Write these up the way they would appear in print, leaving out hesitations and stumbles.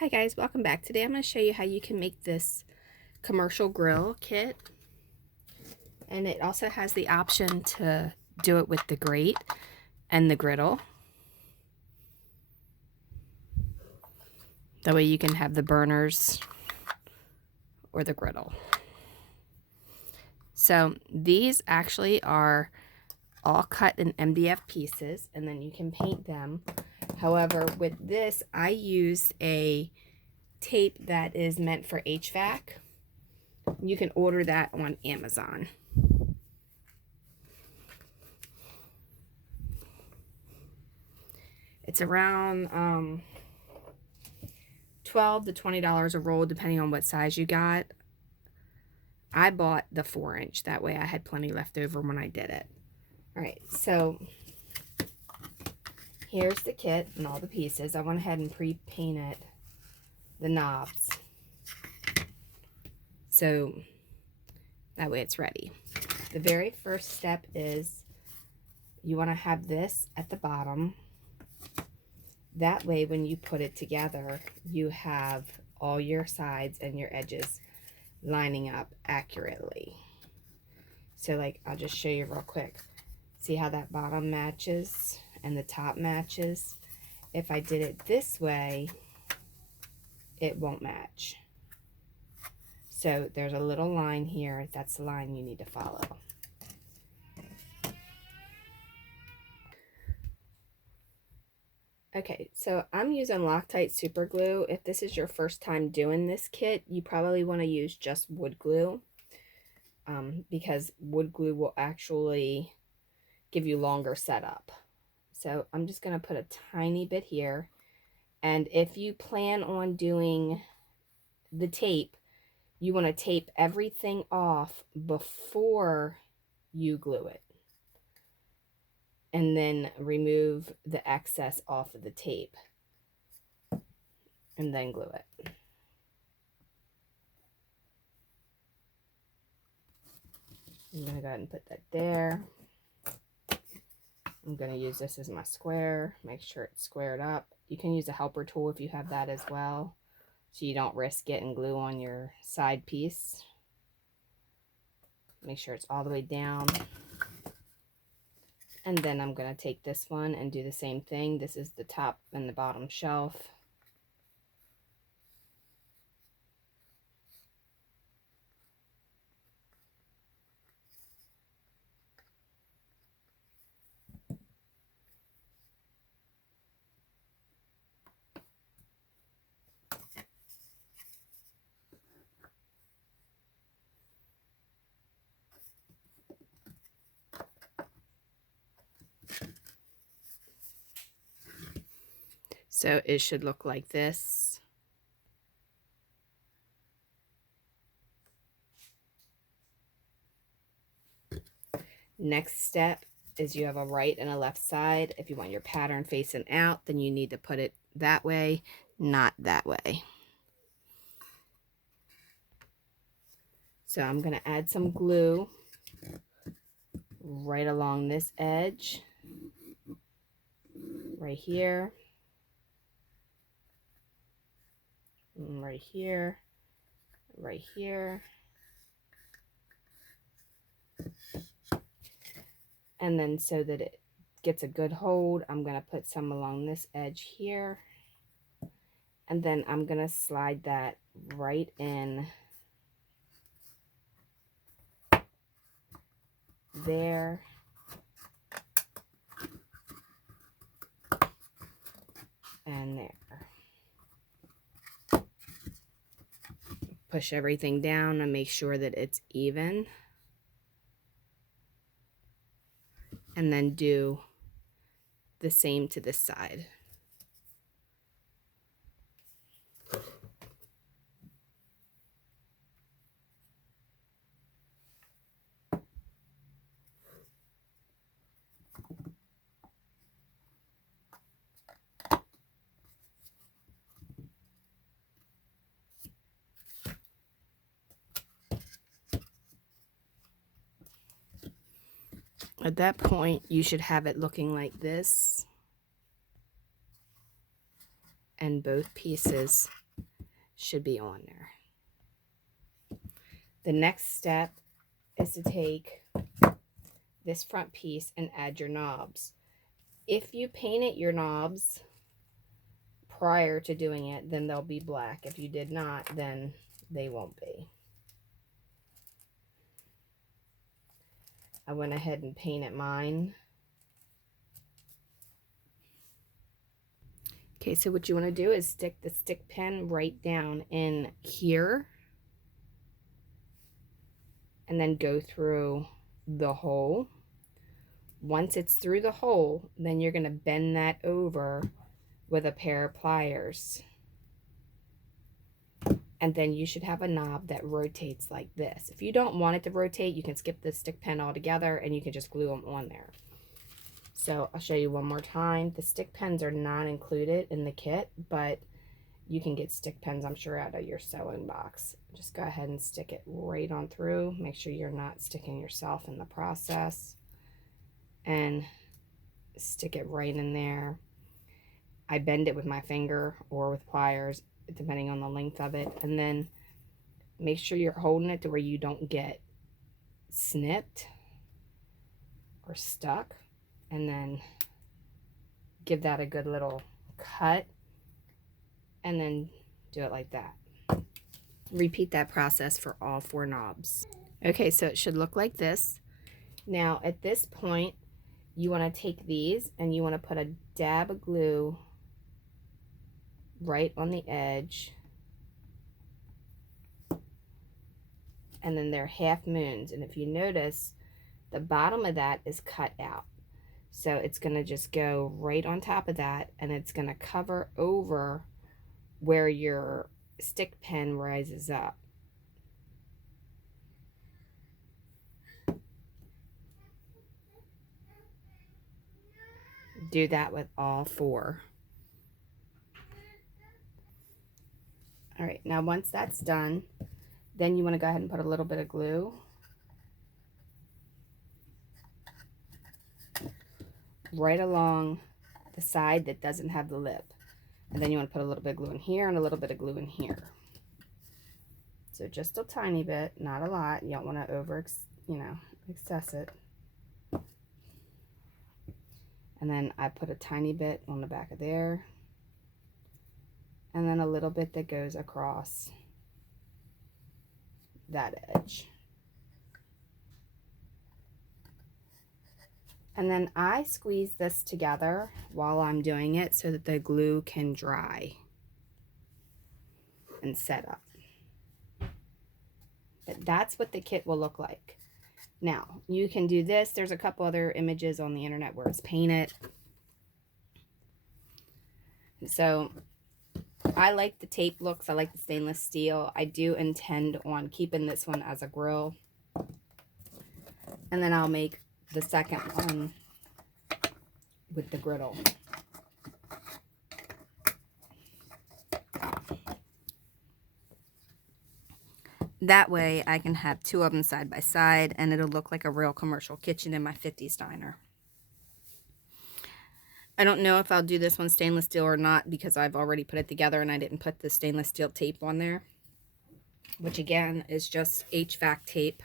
Hi guys, welcome back. Today I'm going to show you how you can make this commercial grill kit. And it also has the option to do it with the grate and the griddle. That way you can have the burners or the griddle. So these actually are all cut in MDF pieces and then you can paint them. However, with this I used a tape that is meant for HVAC. You can order that on Amazon. It's around $12 to $20 a roll, depending on what size you got. I bought the 4-inch. That way I had plenty left over when I did it. Alright, so here's the kit and all the pieces. I went ahead and pre-painted the knobs, so that way it's ready. The very first step is you want to have this at the bottom. That way when you put it together, you have all your sides and your edges lining up accurately. So like, I'll just show you real quick. See how that bottom matches and the top matches? If I did it this way, it won't match. So there's a little line here. That's the line you need to follow. Okay, so I'm using Loctite super glue. If this is your first time doing this kit, you probably want to use just wood glue, because wood glue will actually give you longer setup. So I'm just going to put a tiny bit here. And if you plan on doing the tape, you want to tape everything off before you glue it. And then remove the excess off of the tape. And then glue it. I'm going to go ahead and put that there. I'm going to use this as my square. Make sure it's squared up. You can use a helper tool if you have that as well, so you don't risk getting glue on your side piece. Make sure it's all the way down. And then I'm going to take this one and do the same thing. This is the top and the bottom shelf. So it should look like this. Next step is you have a right and a left side. If you want your pattern facing out, then you need to put it that way, not that way. So I'm going to add some glue right along this edge, right here, right here, right here. And then so that it gets a good hold, I'm going to put some along this edge here. And then I'm going to slide that right in there. And there. Push everything down and make sure that it's even. And then do the same to this side. At that point, you should have it looking like this. And both pieces should be on there. The next step is to take this front piece and add your knobs. If you painted your knobs prior to doing it, then they'll be black. If you did not, then they won't be. I went ahead and painted mine. Okay, so what you want to do is stick the stick pin right down in here and then go through the hole. Once it's through the hole, then you're going to bend that over with a pair of pliers. And then you should have a knob that rotates like this. If you don't want it to rotate, you can skip the stick pin altogether and you can just glue them on there. So I'll show you one more time. The stick pins are not included in the kit, but you can get stick pins, I'm sure, out of your sewing box. Just go ahead and stick it right on through. Make sure you're not sticking yourself in the process. And stick it right in there. I bend it with my finger or with pliers, depending on the length of it. And then make sure you're holding it to where you don't get snipped or stuck. And then give that a good little cut. And then do it like that. Repeat that process for all 4 knobs. Okay, so it should look like this. Now, at this point, you want to take these and you want to put a dab of glue right on the edge. And then they're half moons. And if you notice, the bottom of that is cut out. So it's going to just go right on top of that, and it's going to cover over where your stick pin rises up. Do that with all 4. All right, now once that's done, then you want to go ahead and put a little bit of glue right along the side that doesn't have the lip. And then you want to put a little bit of glue in here and a little bit of glue in here. So just a tiny bit, not a lot. You don't want to excess it. And then I put a tiny bit on the back of there. And then a little bit that goes across that edge. And then I squeeze this together while I'm doing it so that the glue can dry and set up. But that's what the kit will look like. Now, you can do this. There's a couple other images on the internet where it's painted. So I like the tape looks. I like the stainless steel. I do intend on keeping this one as a grill. And then I'll make the second one with the griddle. That way I can have 2 of them side by side and it'll look like a real commercial kitchen in my 50s diner. I don't know if I'll do this one stainless steel or not because I've already put it together and I didn't put the stainless steel tape on there, which again is just HVAC tape.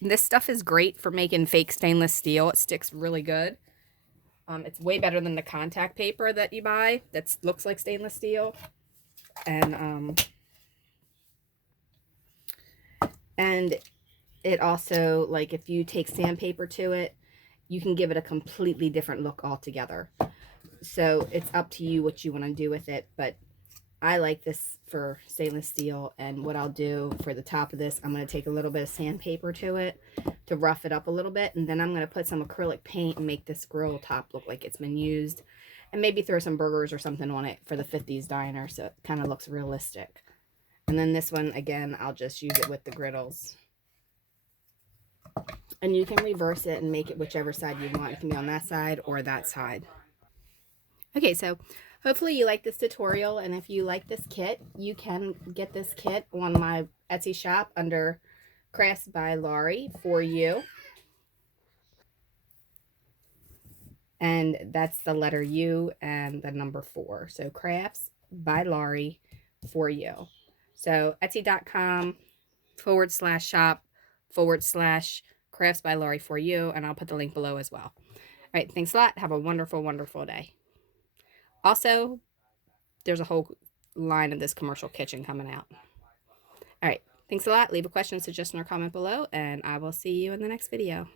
This stuff is great for making fake stainless steel. It sticks really good. It's way better than the contact paper that you buy that looks like stainless steel. And it also, like, if you take sandpaper to it, you can give it a completely different look altogether. So it's up to you what you want to do with it, but I like this for stainless steel. And what I'll do for the top of this, I'm going to take a little bit of sandpaper to it to rough it up a little bit, and then I'm going to put some acrylic paint and make this grill top look like it's been used, and maybe throw some burgers or something on it for the 50s diner so it kind of looks realistic. And then this one, again, I'll just use it with the griddles. And you can reverse it and make it whichever side you want. It can be on that side or that side. Okay, so hopefully you like this tutorial, and if you like this kit, you can get this kit on my Etsy shop under Crafts by Laurie for you. And that's the letter U and the number 4. So Crafts by Laurie for you. So Etsy.com/shop/crafts by Laurie for you, and I'll put the link below as well. All right, thanks a lot. Have a wonderful, wonderful day. Also, there's a whole line of this commercial kitchen coming out. All right, thanks a lot. Leave a question, suggestion, or comment below, and I will see you in the next video.